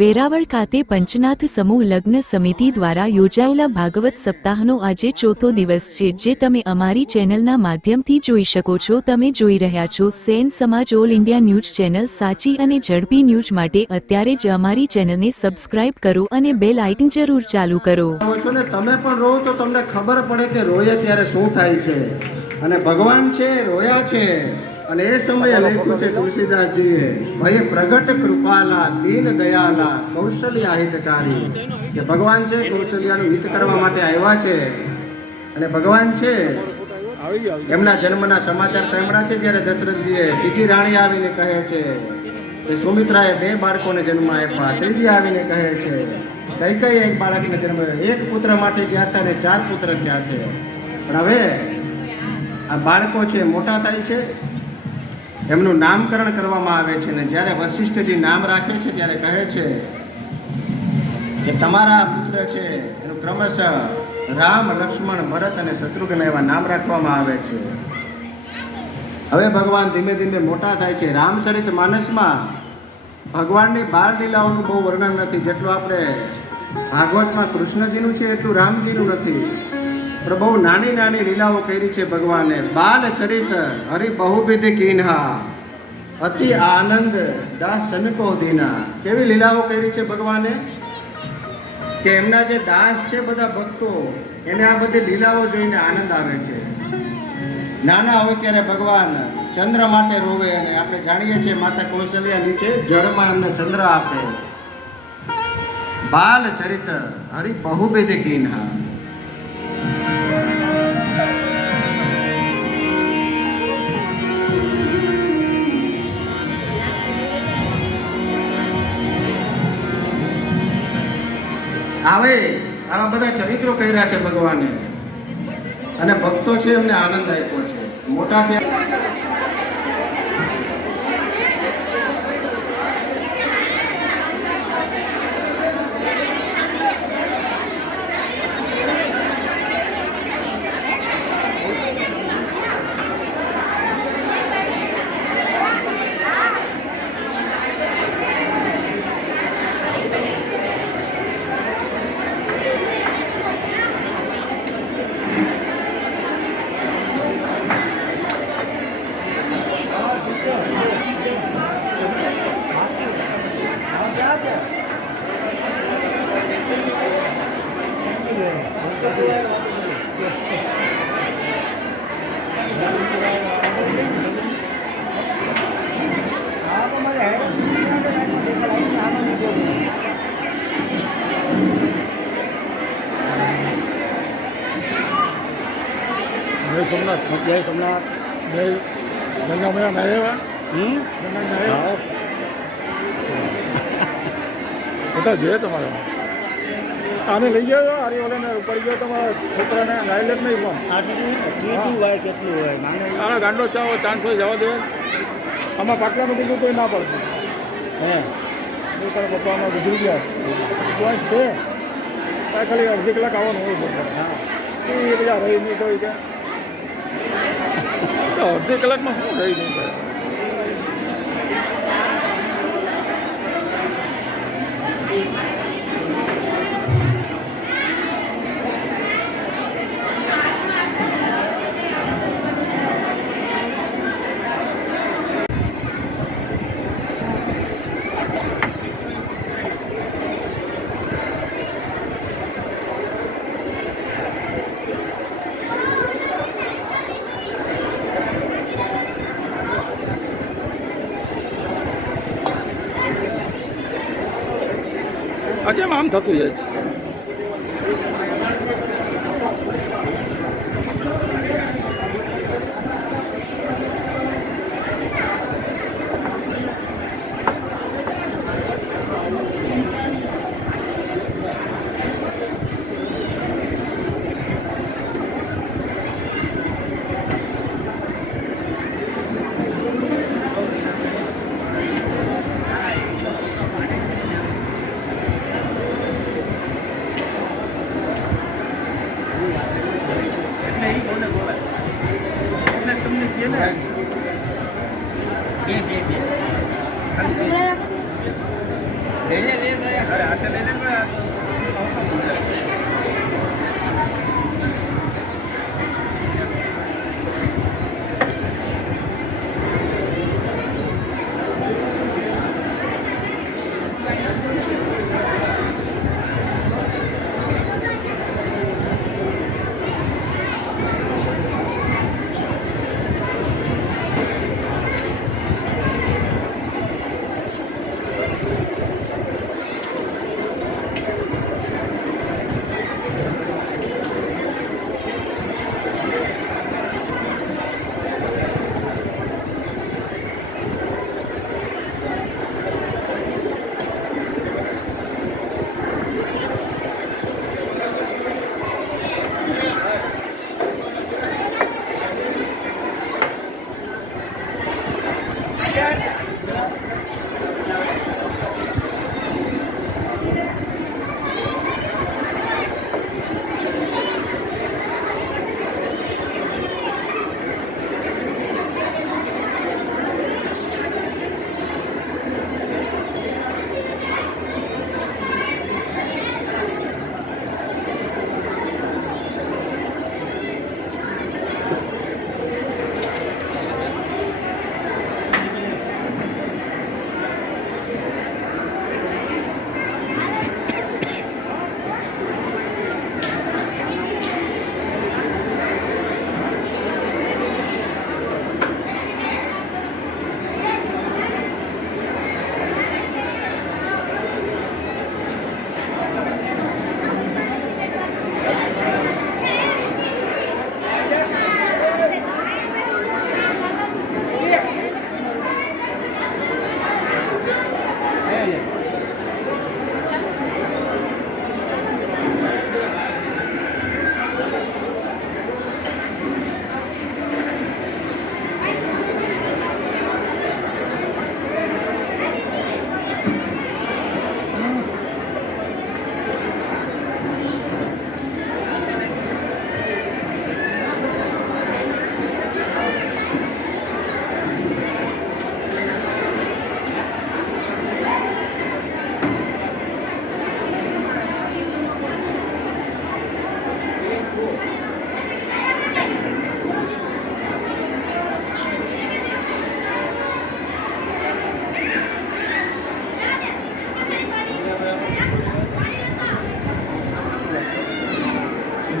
વેરાવળ ખાતે પંચનાથ સમૂહ લગ્ન સમિતિ દ્વારા યોજાયેલા ભાગવત સપ્તાહનો આજે ચોથો દિવસ છે, જે તમે અમારી ચેનલના માધ્યમથી જોઈ શકો છો। તમે જોઈ રહ્યા છો સેન સમાજ ઓલ ઇન્ડિયા ન્યૂઝ ચેનલ। સાચી અને ઝડપી ન્યૂઝ માટે અત્યારે જ અમારી ચેનલને સબસ્ક્રાઇબ કરો અને બેલ આઇકન જરૂર ચાલુ કરો। તમે પણ રો તો તમને ખબર પડે કે રોયે ત્યારે શું થાય છે, અને ભગવાન છે રોયા છે, અને એ સમયે લખ્યું છે તુલસીદાસજીએ, ભય પ્રગટ કૃપાલા દીન દયાલા કૌશલ્યા હિતકારી, કે ભગવાન છે કૌશલ્યાનું હિત કરવા માટે આવ્યા છે। અને ભગવાન છે એમના જન્મના સમાચાર સાંભળ્યા છે જ્યારે દશરથજીએ બીજી રાણી આવીને કહે છે કે સુમિત્રાએ 2 બાળકોને જન્મ આપ્યા, ત્રીજી આવીને કહે છે કઈ એક બાળકને જન્મ, એક પુત્ર માટે ગયા હતા ને 4 પુત્ર થયા છે। પણ હવે આ બાળકો છે મોટા થાય છે, એમનું નામકરણ કરવામાં આવે છે, ને જ્યારે વશિષ્ઠજી નામ રાખે છે ત્યારે કહે છે કે તમારા પુત્ર છે એનું ક્રમશઃ રામ, લક્ષ્મણ, ભરત અને શત્રુઘ્ન એવા નામ રાખવામાં આવે છે। હવે ભગવાન ધીમે ધીમે મોટા થાય છે। રામચરિત માનસમાં ભગવાનની બાળ લીલાઓનું બહુ વર્ણન નથી, જેટલું આપણે ભાગવતમાં કૃષ્ણજીનું છે એટલું રામજીનું નથી, પણ બહુ નાની નાની લીલાઓ કરી છે ભગવાને। બાલ ચરિત હરિ બહુવિધ કીન્હા અતિ આનંદ દાસ સનકો દીના, કેવી લીલાઓ કરી છે ભગવાને કે એમના જે દાસ છે બધા ભક્તો, એને આ બધી લીલાઓ જોઈને આનંદ આવે છે। નાના હોય ત્યારે ભગવાન ચંદ્ર માટે રોવે, અને આપણે જાણીએ છીએ માતા કૌશલ્યા નીચે જળમાં એમને ચંદ્ર આપે। બાલ ચરિત હરિ બહુવિધ કીન્હા। આવે આવા બધા ચરિત્રો કર્યા છે ભગવાને, અને ભક્તો છે એમને આનંદ આપ્યો છે। મોટા જય સોમનાથ, જય સોમનાથ, જય ગંગામયા નાયવા ગંગા નાયવા બધા જોઈએ તમારે આને લઈ ગયો આરી ઓલાને પડી ગયો તમારા છોકરાને લાવી લે નહીં ફોન કેટલું હોય કેટલું હોય આના ગાંડો ચાવો ચાન્સ હોય જવા દે। આમાં પાટલાનું બીજું કોઈ ના પડતું હે તારા પપ્પામાં ગુજરી ગયા કોઈ છે ખાલી અડધી કલાક આવવાનું હોય હા એ બધા રહી નહીં કોઈ કે અડધી કલાકમાં શું રહી નહીં થાય। કેમ આમ થતું જાય છે?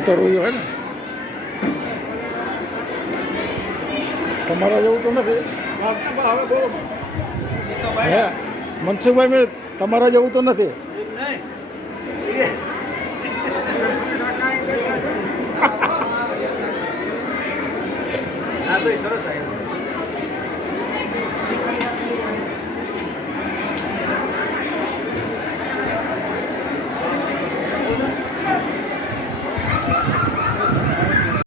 તો રોયું હોય ને તમારા જેવું તો નથી હે મનસુખભાઈ મેં તમારા જેવું તો નથી